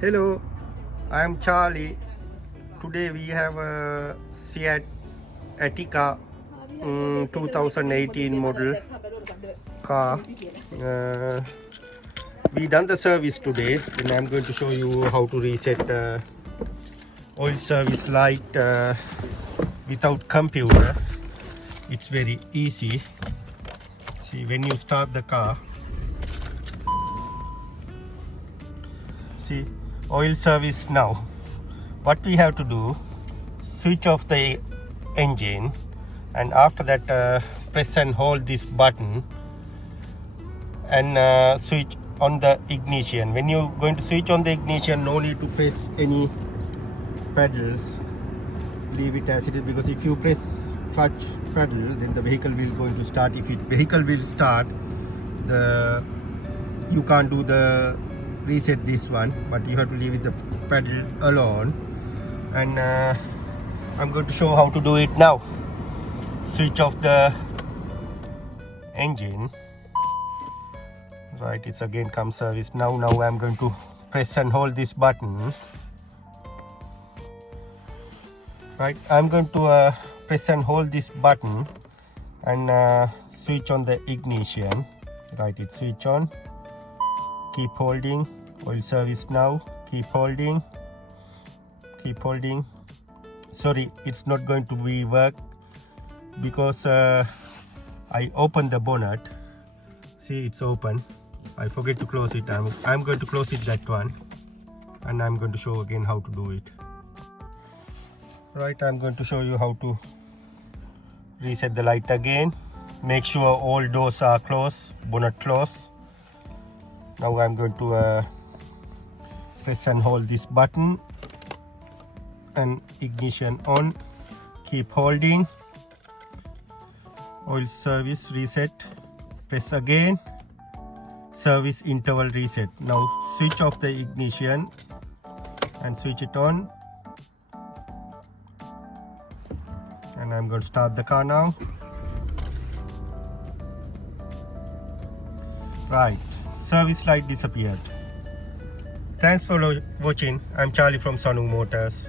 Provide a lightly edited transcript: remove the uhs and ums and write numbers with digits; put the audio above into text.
Hello, I am Charlie. Today we have a Seat Ateca 2018 model car. Uh, we done the service today, and I'm going to show you how to reset oil service light without computer. It's very easy. See, when you start the car, see, oil service now. What we have to do, switch off the engine, and after that press and hold this button and switch on the ignition. When you're going to switch on the ignition, no need to press any pedals, leave it as it is, because if you press clutch pedal, then the vehicle will going to start. If vehicle will start, you can't do the reset this one, but you have to leave it the pedal alone. And I'm going to show how to do it now. Switch off the engine. Right, it's again come service. Now I'm going to press and hold this button. Right, I'm going to press and hold this button and switch on the ignition. Right, it's switch on. Keep holding. Oil service now. Keep holding. Keep holding. Sorry, it's not going to be work because I opened the bonnet. See, it's open. I forget to close it. I'm going to close it, that one, and I'm going to show again how to do it. Right, I'm going to show you how to reset the light again. Make sure all doors are closed, bonnet closed. Now I'm going to press and hold this button and ignition on. Keep holding. Oil service reset. Press again. Service interval reset. Now switch off the ignition and switch it on. And I'm going to start the car now. Right, service light disappeared. Thanks for watching. I'm Charlie from Sanung Motors.